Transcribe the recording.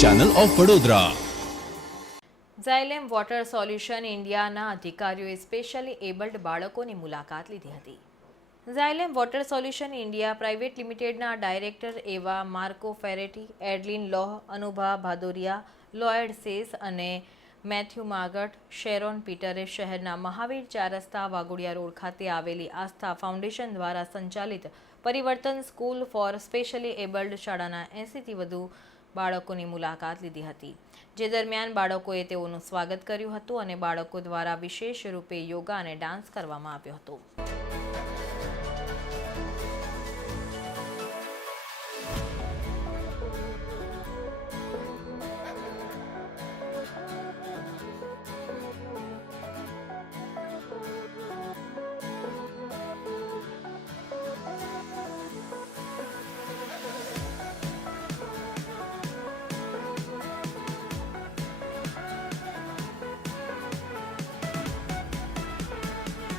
Channel of Vadodara. Xylem water solution ઇન્ડિયાના અધિકારીઓએ specially abled બાળકોની મુલાકાત લીધી હતી। Xylem water solution India private લિમિટેડના ડાયરેક્ટર એવા Marco Ferretti, Adeline Loh, Anubha Bhadoria, Lloyd Sess અને મેથ્યુ માગટ, શેરોન પીટરે શહેરના મહાવીર 4 રસ્તા વાઘોડિયા રોડ ખાતે આવેલી આસ્થા ફાઉન્ડેશન દ્વારા સંચાલિત પરિવર્તન સ્કૂલ ફોર સ્પેશિયલી એબલ્ડ શાળાના 80થી વધુ બાળકોની મુલાકાત લીધી હતી, જે દરમિયાન બાળકોએ તેઓનું સ્વાગત કર્યું હતું અને બાળકો દ્વારા વિશેષ રૂપે યોગા અને ડાન્સ કરવામાં આવ્યો હતો।